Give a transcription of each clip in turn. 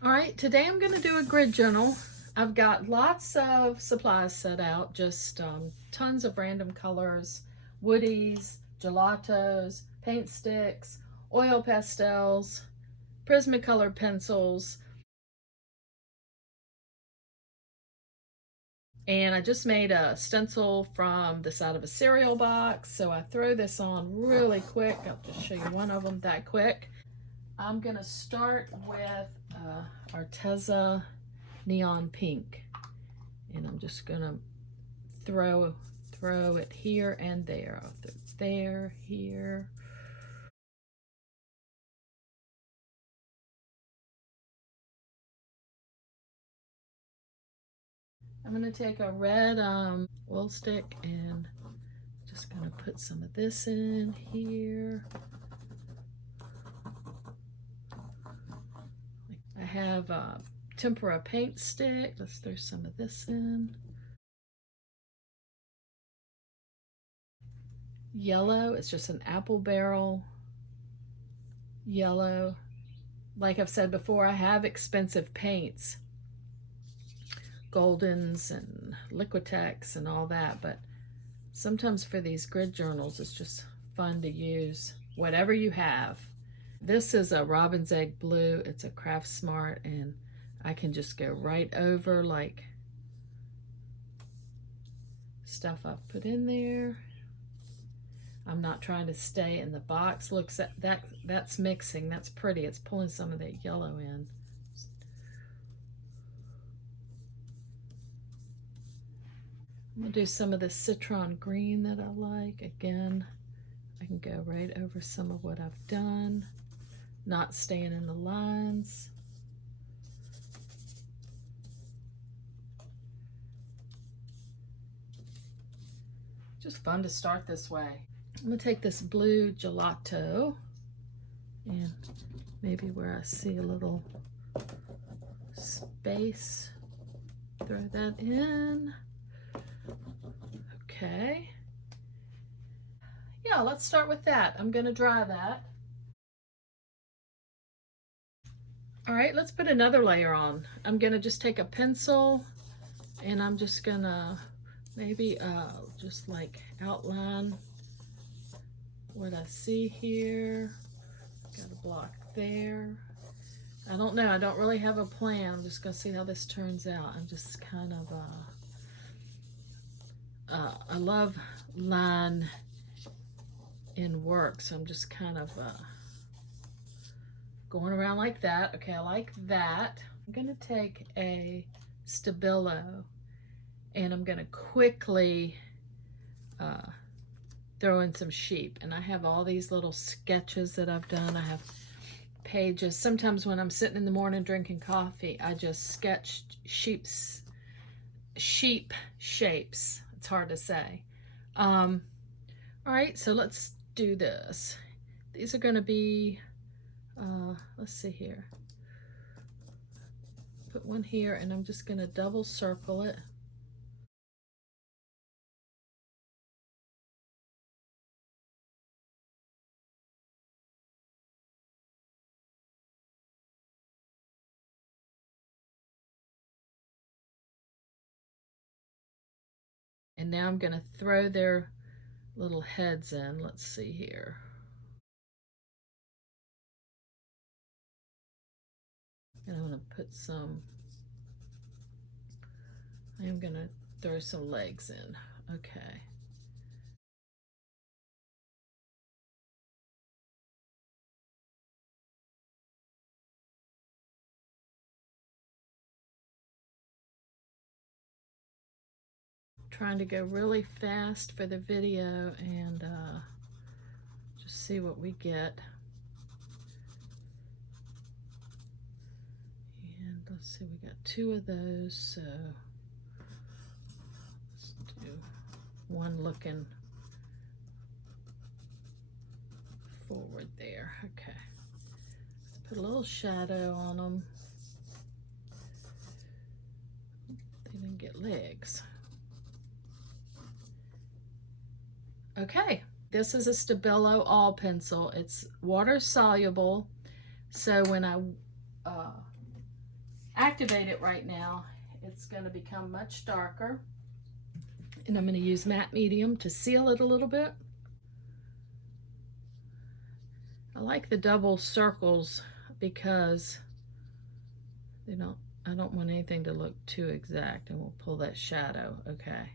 All right, today I'm going to do a grid journal. I've got lots of supplies set out, just tons of random colors, woodies, gelatos, paint sticks, oil pastels, Prismacolor pencils, and I just made a stencil from the side of a cereal box, so I throw this on really quick. I'll just show you one of them that quick. I'm going to start with Arteza Neon Pink, and I'm just going to throw it here and there. There, here. I'm going to take a red wool stick and just going to put some of this in here. I have a tempera paint stick. Let's throw some of this in. Yellow, it's just an apple barrel yellow. Like I've said before, I have expensive paints, Goldens and Liquitex and all that, but sometimes for these grid journals, it's just fun to use whatever you have. This is a Robin's Egg Blue. It's a Craft Smart, and I can just go right over like stuff I've put in there. I'm not trying to stay in the box. Look, that's mixing. That's pretty. It's pulling some of that yellow in. I'm going to do some of the citron green that I like. Again, I can go right over some of what I've done, not staying in the lines. Just fun to start this way. I'm going to take this blue gelato and maybe where I see a little space, throw that in. Okay. Yeah, let's start with that. I'm going to dry that. All right, let's put another layer on. I'm going to just take a pencil and I'm just going to maybe just like outline what I see here. Got a block there. I don't know. I don't really have a plan. I'm just going to see how this turns out. I'm just kind of, I love line in work, so I'm just kind of going around like that. Okay, I like that. I'm going to take a Stabilo and I'm going to quickly throw in some sheep. And I have all these little sketches that I've done. I have pages. Sometimes when I'm sitting in the morning drinking coffee, I just sketched sheep shapes. It's hard to say. All right, so let's do this. These are going to be, let's see here. Put one here, and I'm just going to double circle it. And now I'm going to throw their little heads in. Let's see here. And I'm going to put some, I am going to throw some legs in. Okay. Trying to go really fast for the video and just see what we get. And let's see, we got 2 of those, so let's do one looking forward there. Okay, let's put a little shadow on them. They didn't get legs. Okay, this is a Stabilo all pencil. It's water soluble, so when I activate it right now, it's going to become much darker. And I'm going to use matte medium to seal it a little bit. I like the double circles because I don't want anything to look too exact, and we'll pull that shadow. Okay.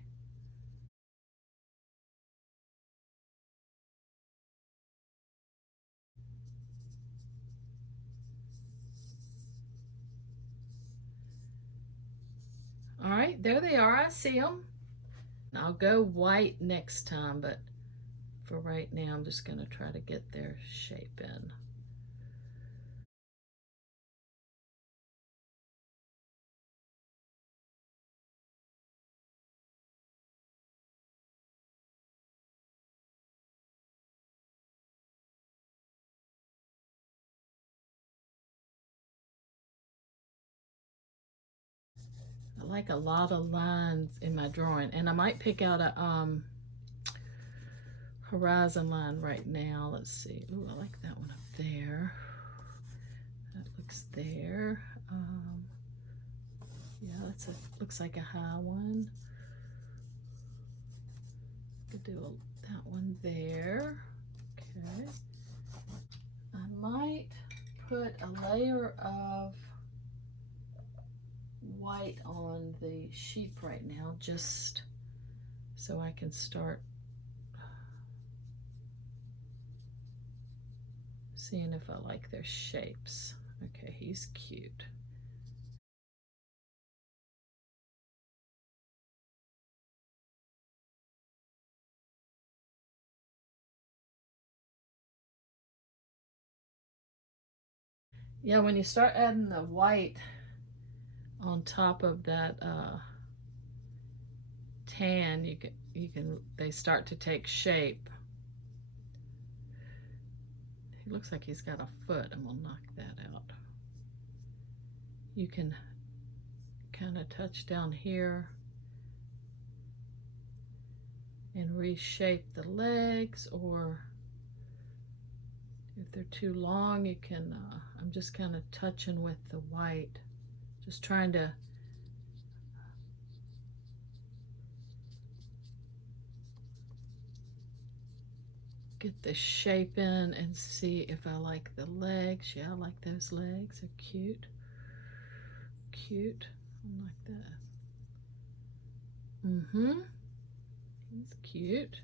All right, there they are. I see them. I'll go white next time, but for right now, I'm just going to try to get their shape in. I like a lot of lines in my drawing, and I might pick out a horizon line right now. Let's see. Ooh, I like that one up there. That looks there. Yeah, looks like a high one. Could do that one there. Okay. I might put a layer of white on the sheep right now, just so I can start seeing if I like their shapes. Okay, he's cute. Yeah, when you start adding the white on top of that tan, they start to take shape. He looks like he's got a foot. I'm gonna knock that out. You can kind of touch down here and reshape the legs, or if they're too long, you can, I'm just kind of touching with the white, just trying to get the shape in and see if I like the legs. Yeah, I like those legs. They're cute. Cute. I like that. He's cute.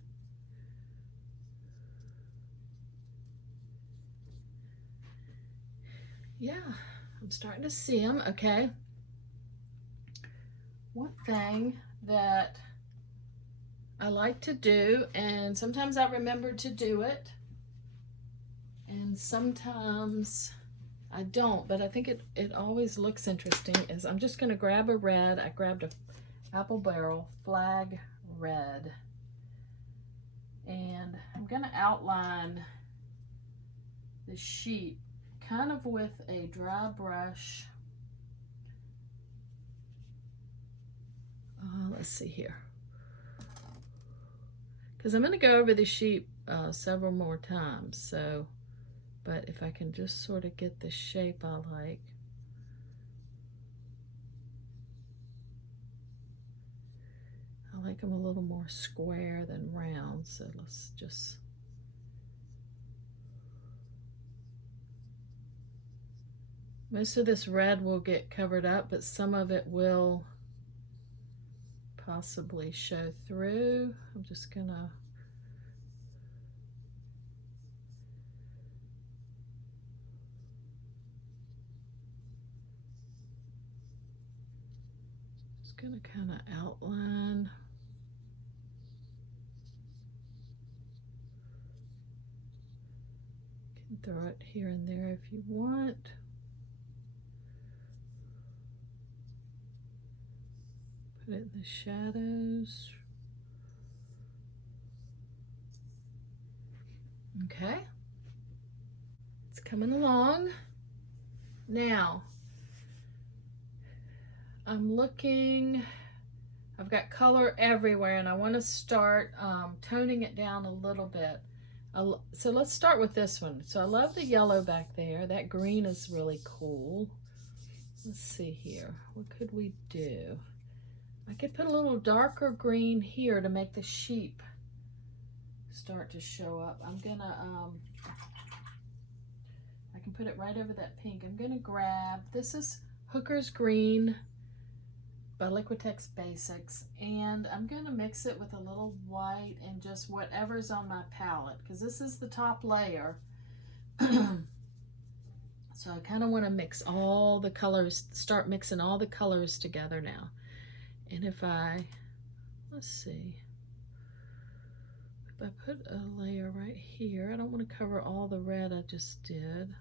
Yeah, I'm starting to see him. Okay. One thing that I like to do, and sometimes I remember to do it, and sometimes I don't, but I think it always looks interesting, is I'm just going to grab a red. I grabbed a apple barrel flag red, and I'm going to outline the sheep kind of with a dry brush. Let's see here, because I'm going to go over the sheep several more times, so, but if I can just sort of get the shape I like. I like them a little more square than round, so let's just, most of this red will get covered up, but some of it will possibly show through. I'm just gonna kind of outline. You can throw it here and there if you want. Put it in the shadows. Okay, it's coming along. Now, I'm looking, I've got color everywhere, and I want to start toning it down a little bit. So let's start with this one. So I love the yellow back there. That green is really cool. Let's see here. What could we do? I could put a little darker green here to make the sheep start to show up. I'm gonna, I can put it right over that pink. I'm gonna grab, this is Hooker's Green by Liquitex Basics, and I'm gonna mix it with a little white and just whatever's on my palette, because this is the top layer. So I kind of want to mix all the colors, start mixing all the colors together now. And if I, let's see, if I put a layer right here, I don't want to cover all the red I just did.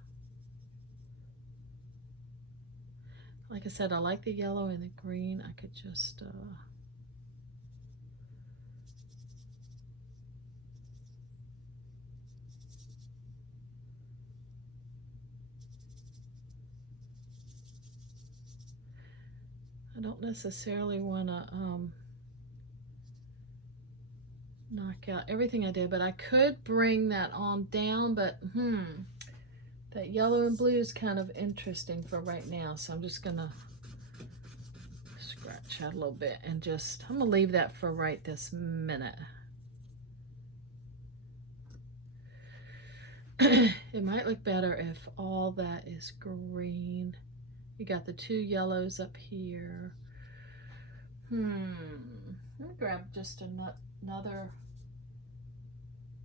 Like I said, I like the yellow and the green. I could just, I don't necessarily want to knock out everything I did, but I could bring that on down, but that yellow and blue is kind of interesting for right now, so I'm just gonna scratch out a little bit and just, I'm gonna leave that for right this minute. It might look better if all that is green. You got the two yellows up here. Let me grab just another,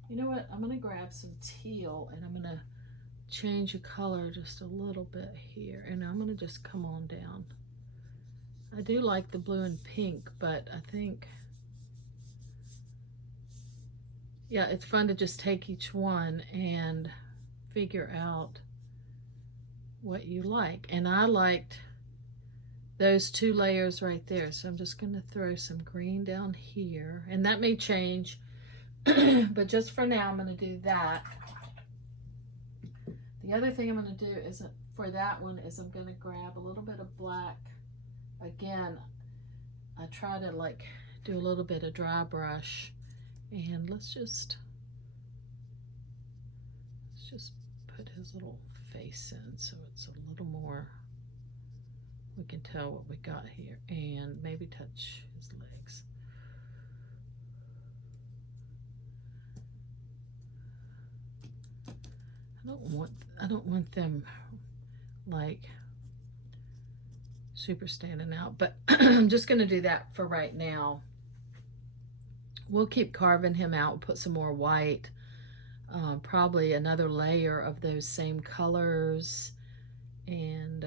you know what, I'm gonna grab some teal and I'm gonna change the color just a little bit here, and I'm gonna just come on down. I do like the blue and pink, but I think, yeah, it's fun to just take each one and figure out what you like. And I liked those two layers right there, so I'm just going to throw some green down here, and that may change but just for now I'm going to do that. The other thing I'm going to do is, for that one, is I'm going to grab a little bit of black. Again, I try to like do a little bit of dry brush, and let's just put his little face in so it's a little more, we can tell what we got here, and maybe touch his legs. I don't want them like super standing out, but I'm just going to do that for right now. We'll keep carving him out, put some more white, probably another layer of those same colors, and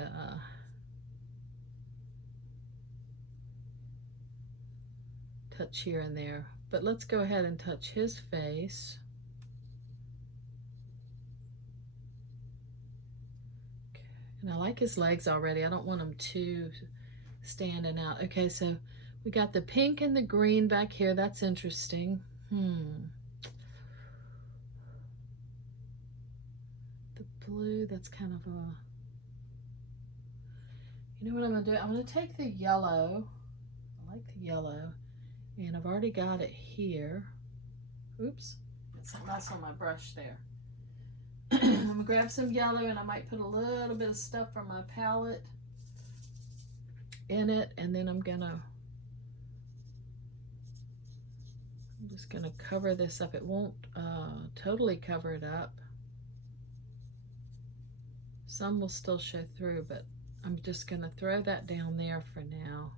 touch here and there. But let's go ahead and touch his face. And I like his legs already. I don't want them too standing out. Okay, so we got the pink and the green back here. That's interesting. The blue, that's kind of a, you know what I'm gonna do? I'm gonna take the yellow. I like the yellow, and I've already got it here. Oops, got something else on my brush there. I'm gonna grab some yellow, and I might put a little bit of stuff from my palette in it, and then I'm just gonna cover this up. It won't totally cover it up. Some will still show through, but I'm just gonna throw that down there for now.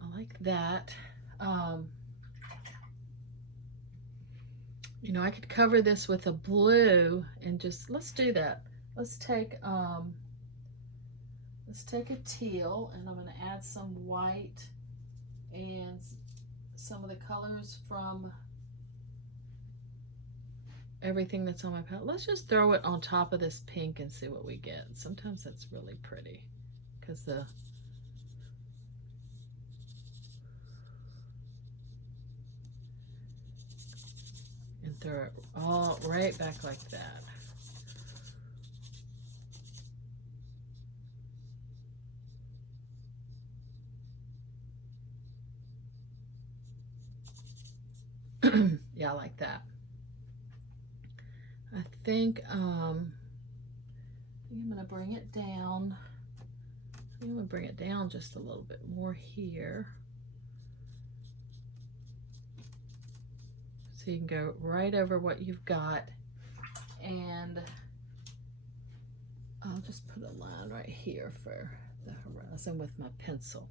I like that. You know, I could cover this with a blue and just, let's do that. Let's take a teal, and I'm going to add some white and some of the colors from everything that's on my palette. Let's just throw it on top of this pink and see what we get. Sometimes that's really pretty because the and throw it all right back like that. Yeah, I like that. I think I'm going to bring it down. I'm going to bring it down just a little bit more here. So you can go right over what you've got. And I'll just put a line right here for the horizon with my pencil.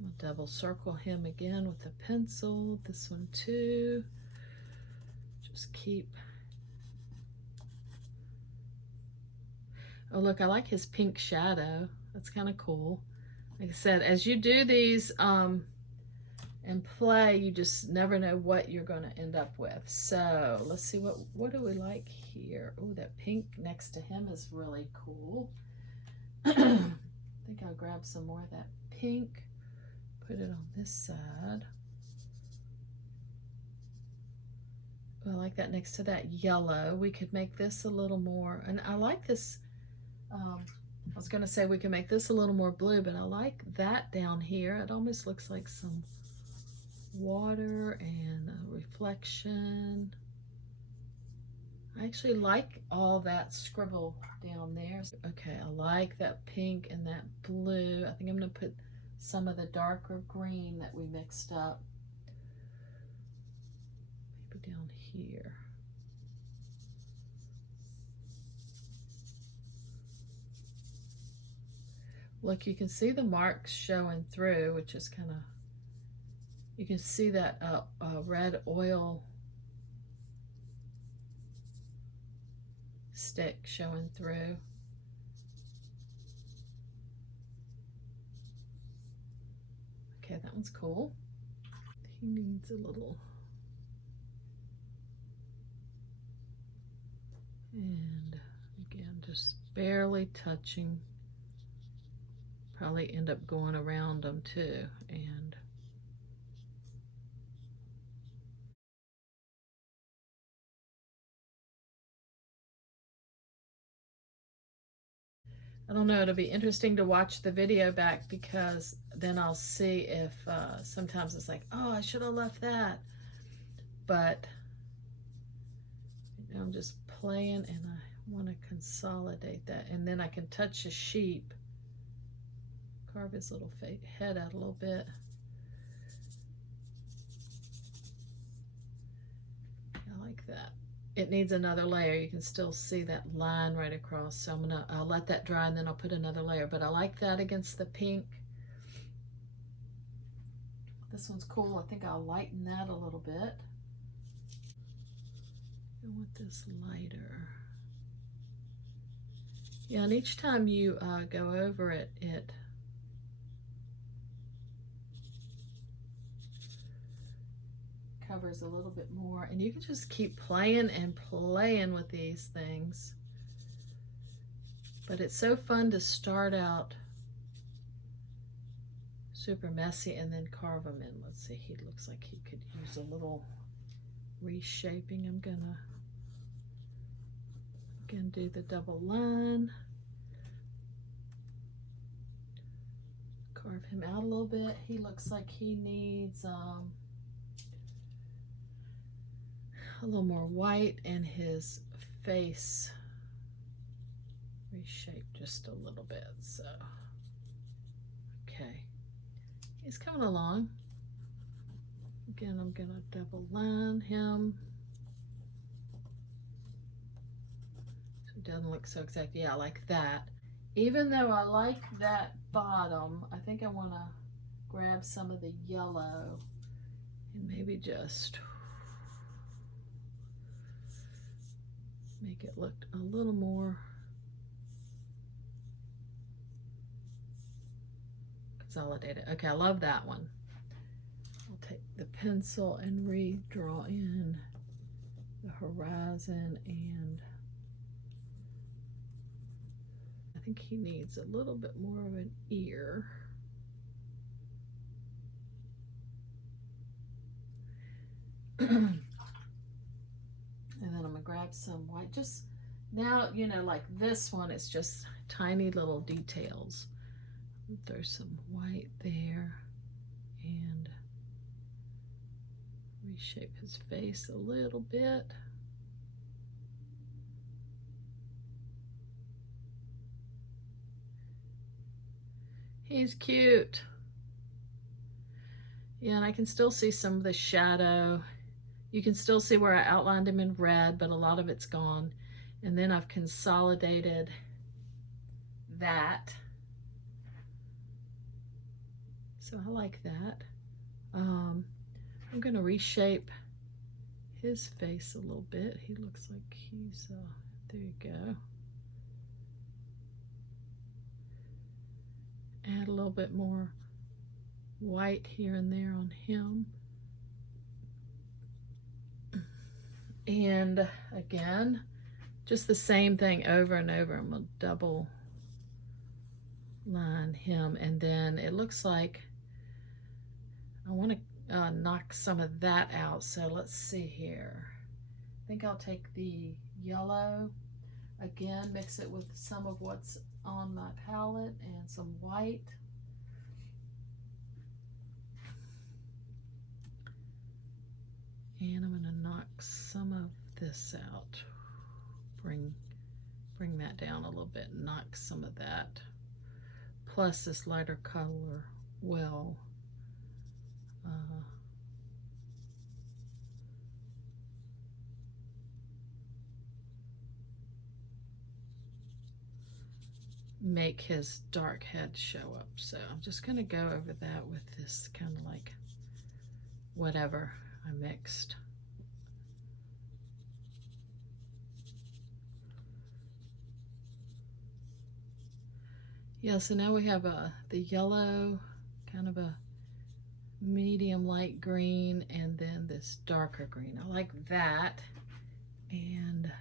I'm going to double circle him again with the pencil. This one too. Just keep. Oh, look, I like his pink shadow. That's kind of cool. Like I said, as you do these and play, you just never know what you're going to end up with. So let's see, what do we like here? Oh, that pink next to him is really cool. I think I'll grab some more of that pink, put it on this side. I like that next to that yellow. We could make this a little more, and I like this. I was going to say we can make this a little more blue, but I like that down here. It almost looks like some water and a reflection. I actually like all that scribble down there. Okay, I like that pink and that blue. I think I'm going to put some of the darker green that we mixed up maybe down here. Look, you can see the marks showing through, which is kind of, you can see that red oil stick showing through. Okay, that one's cool. He needs a little, and again, just barely touching. Probably end up going around them too. And I don't know, it'll be interesting to watch the video back, because then I'll see if sometimes it's like, oh, I should have left that. But you know, I'm just playing, and I want to consolidate that. And then I can touch a sheep, carve his little head out a little bit. I like that. It needs another layer. You can still see that line right across. So I'll let that dry, and then I'll put another layer. But I like that against the pink. This one's cool. I think I'll lighten that a little bit. Go with this lighter. Yeah, and each time you go over it, it covers a little bit more. And you can just keep playing and playing with these things. But it's so fun to start out super messy and then carve them in. Let's see, he looks like he could use a little reshaping. I'm gonna again do the double line, carve him out a little bit. He looks like he needs a little more white, and his face reshaped just a little bit. So okay, he's coming along. Again, I'm gonna double line him so it doesn't look so exact. Yeah, like that. Even though I like that bottom, I think I want to grab some of the yellow and maybe just make it look a little more consolidated. Okay, I love that one. I'll take the pencil and redraw in the horizon, and I think he needs a little bit more of an ear. And then I'm gonna grab some white. Just now, you know, like this one, it's just tiny little details. Throw some white there and reshape his face a little bit. He's cute. Yeah, and I can still see some of the shadow. You can still see where I outlined him in red, but a lot of it's gone. And then I've consolidated that. So I like that. I'm going to reshape his face a little bit. He looks like he's, there you go. Add a little bit more white here and there on him. And again, just the same thing over and over. I'm going to double line him, and then it looks like I want to knock some of that out. So let's see here. I think I'll take the yellow again, mix it with some of what's on my palette and some white. And I'm going to knock some of this out. Bring that down a little bit, knock some of that. Plus this lighter color will make his dark head show up. So I'm just going to go over that with this kind of like whatever I mixed. Yeah, so now we have the yellow, kind of a medium light green, and then this darker green. I like that. And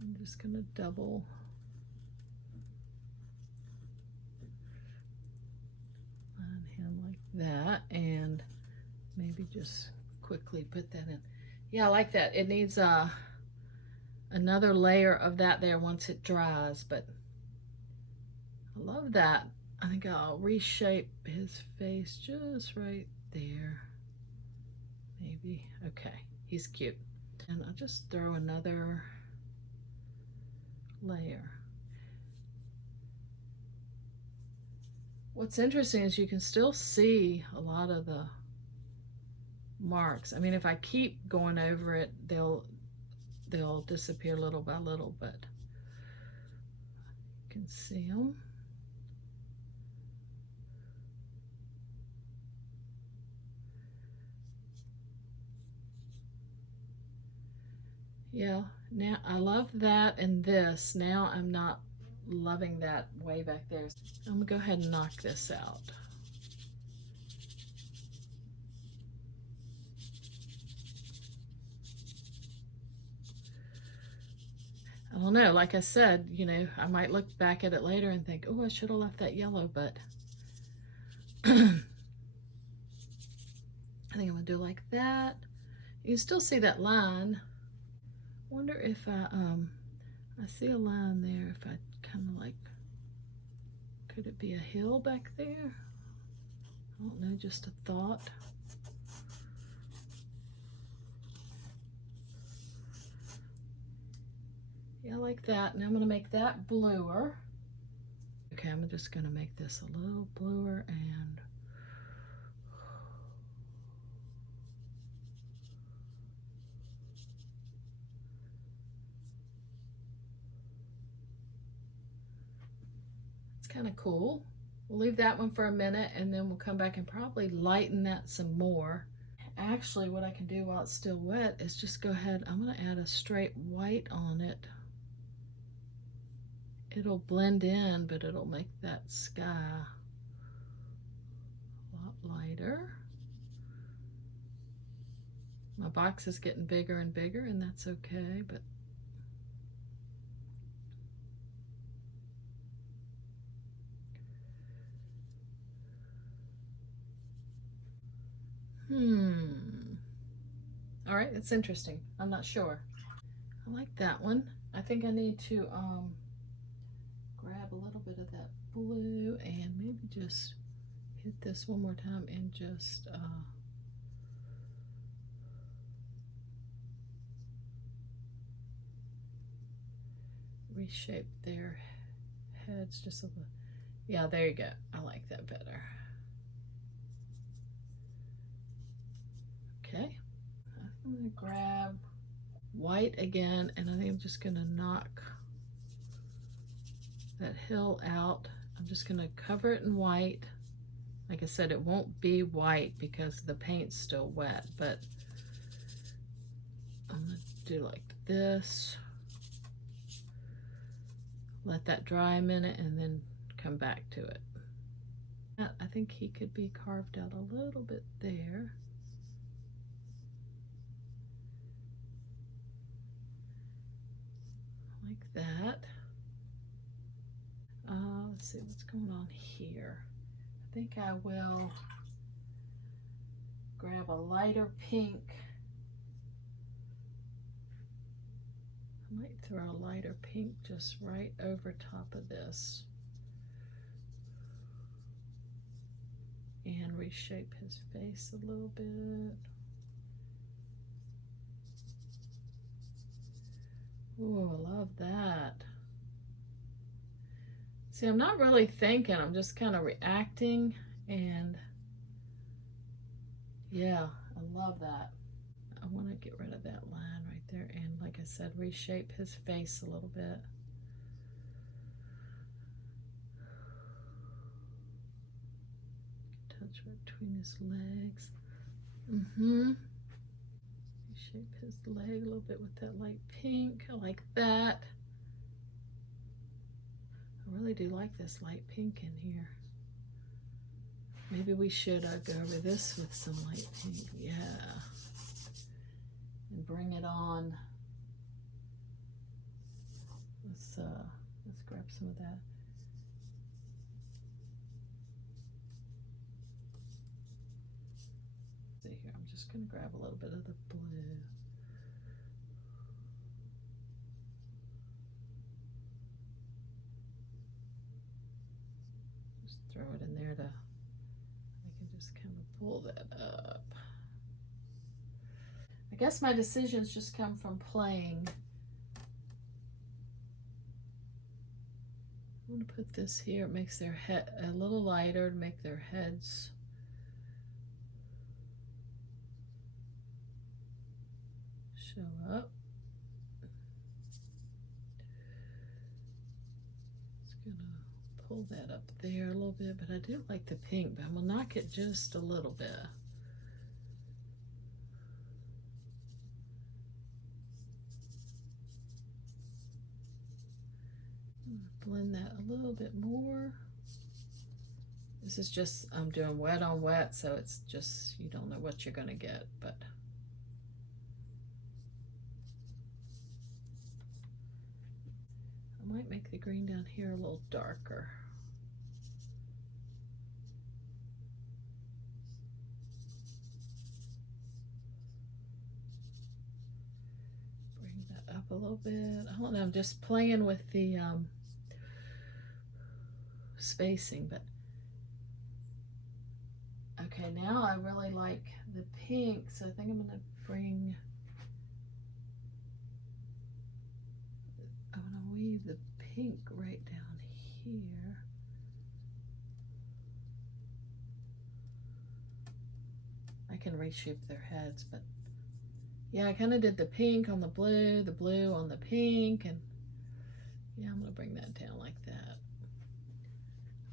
I'm just going to double line him like that, and maybe just quickly put that in. Yeah, I like that. It needs another layer of that there once it dries, but I love that. I think I'll reshape his face just right there. Maybe. Okay, he's cute. And I'll just throw another layer. What's interesting is you can still see a lot of the marks. I mean, if I keep going over it, they'll disappear little by little, but you can see them. Yeah, now I love that and this. Now I'm not loving that way back there. I'm gonna go ahead and knock this out. I don't know, like I said, you know, I might look back at it later and think, oh, I should have left that yellow, but I think I'm gonna do like that. You can still see that line. Wonder if I see a line there, if I kind of like, could it be a hill back there? I don't know, just a thought. Yeah, I like that. Now I'm gonna make that bluer. Okay, I'm just gonna make this a little bluer, and it's kind of cool. We'll leave that one for a minute, and then we'll come back and probably lighten that some more. Actually, what I can do while it's still wet is just go ahead, I'm gonna add a straight white on it. It'll blend in, but it'll make that sky a lot lighter. My box is getting bigger and bigger, and that's okay, but all right, that's interesting. I'm not sure. I like that one. I think I need to grab a little bit of that blue and maybe just hit this one more time and just reshape their heads just a little. Yeah, there you go. I like that better. Okay. I'm going to grab white again, and I think I'm just going to knock that hill out. I'm just going to cover it in white. Like I said, it won't be white because the paint's still wet, but I'm going to do like this. Let that dry a minute and then come back to it. I think he could be carved out a little bit there. Like that. Let's see what's going on here. I think I will grab a lighter pink. I might throw a lighter pink just right over top of this and reshape his face a little bit. Oh, I love that. See, I'm not really thinking, I'm just kind of reacting, and yeah, I love that. I want to get rid of that line right there and, like I said, reshape his face a little bit. Touch between his legs. Reshape his leg a little bit with that light pink. I like that. I really do like this light pink in here. Maybe we should go over this with some light pink. Yeah. And bring it on. Let's grab some of that. See here, I'm just going to grab a little bit of the blue. Just throw it in there to, I can just kind of pull that up. I guess my decisions just come from playing. I'm going to put this here. It makes their head a little lighter to make their heads show up. It's going to pull that up there a little bit, but I do like the pink, but I'm going to knock it just a little bit. Blend that a little bit more. This is just, I'm doing wet on wet, so it's just, you don't know what you're going to get, but I might make the green down here a little darker. Bring that up a little bit. I don't know, I'm just playing with the spacing, but okay, now I really like the pink, so I think I'm gonna bring, I'm gonna weave the pink right down here. I can reshape their heads, but yeah, I kind of did the pink on the blue on the pink, and yeah, I'm gonna bring that down like that.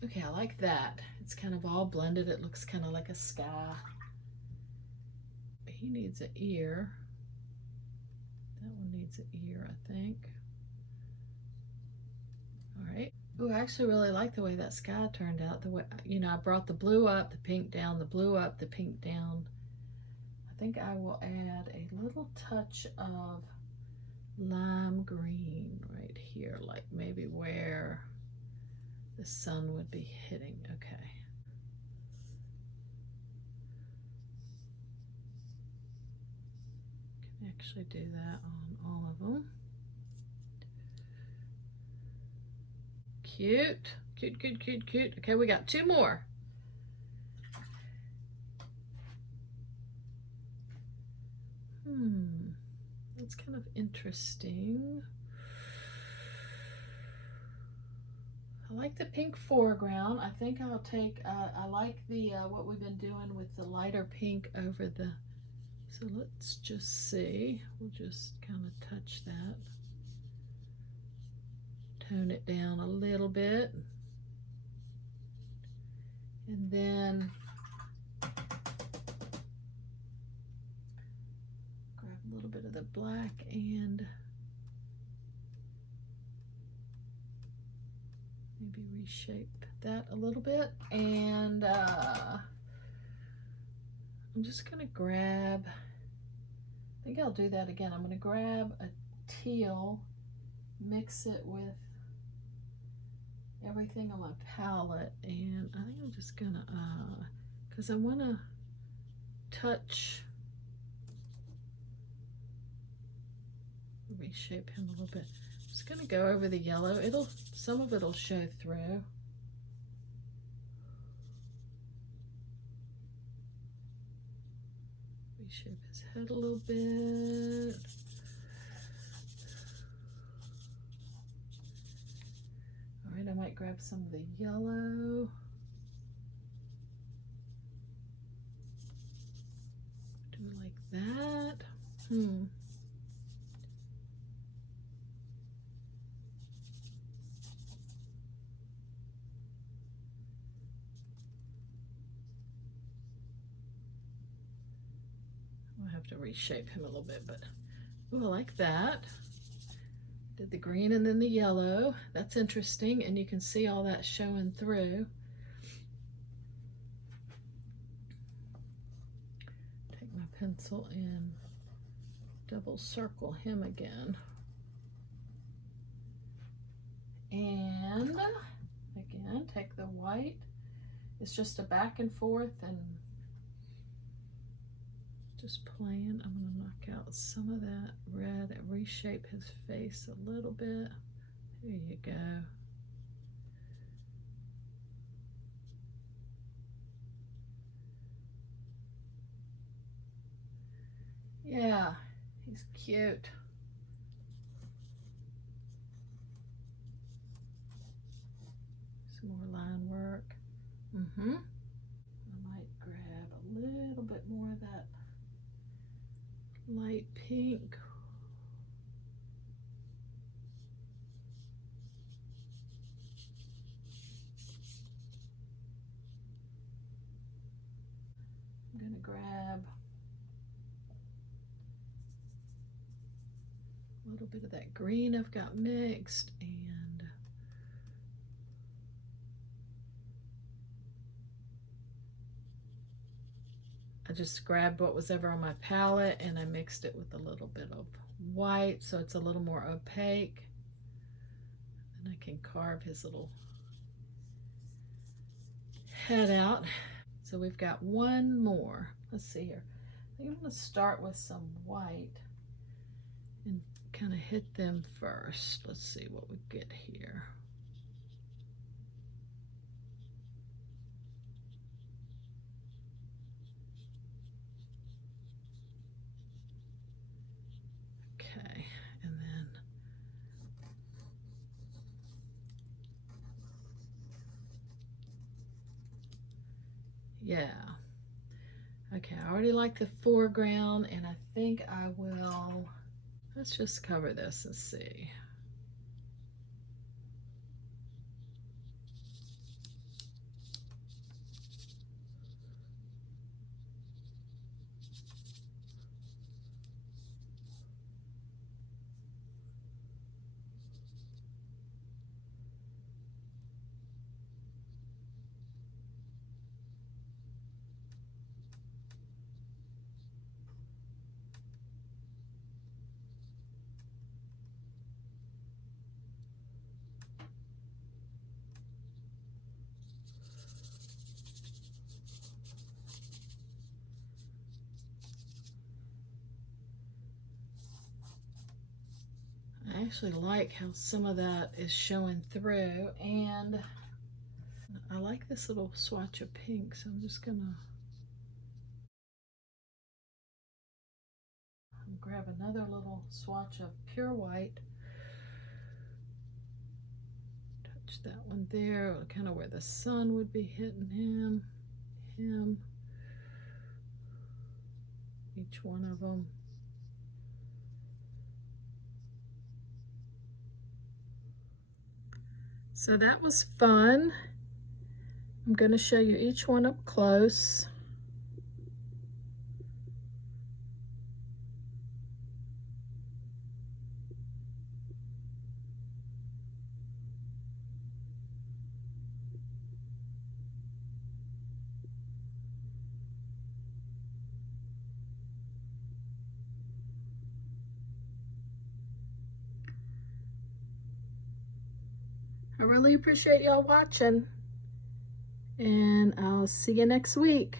Okay, I like that. It's kind of all blended. It looks kind of like a sky. He needs an ear. That one needs an ear, I think. All right. Oh, I actually really like the way that sky turned out. The way, you know, I brought the blue up, the pink down, the blue up, the pink down. I think I will add a little touch of lime green right here, like maybe where the sun would be hitting. Okay. Can actually do that on all of them. Cute, cute, cute, cute, cute. Okay, we got two more. That's kind of interesting. I like the pink foreground. I think I'll take, I like the, what we've been doing with the lighter pink over the, so let's just see. We'll just kind of touch that. Tone it down a little bit. And then grab a little bit of the black and maybe reshape that a little bit. And I'm just gonna grab, I think I'll do that again. I'm gonna grab a teal, mix it with everything on my palette, and I think I'm just gonna, because I wanna touch, reshape him a little bit. I'm just gonna go over the yellow. Some of it'll show through. Reshape his head a little bit. All right, I might grab some of the yellow. Do it like that. I'll have to reshape him a little bit, but ooh, I like that. Did the green and then the yellow. That's interesting, and you can see all that showing through. Take my pencil and double circle him again. And again, take the white. It's just a back and forth and just playing. I'm gonna knock out some of that red and reshape his face a little bit. There you go. Yeah, he's cute. Some more line work. I might grab a little bit more of that light pink. I'm gonna grab a little bit of that green I've got mixed, and I just grabbed what was ever on my palette and I mixed it with a little bit of white so it's a little more opaque. And I can carve his little head out. So we've got one more. Let's see here. I think I'm going to start with some white and kind of hit them first. Let's see what we get here. Okay, and then yeah. Okay, I already like the foreground, and I think I will, let's just cover this and see. I actually like how some of that is showing through, and I like this little swatch of pink, so I'm just gonna grab another little swatch of pure white, Touch that one there, kind of where the sun would be hitting him. Each one of them. So that was fun. I'm going to show you each one up close. I really appreciate y'all watching, and I'll see you next week.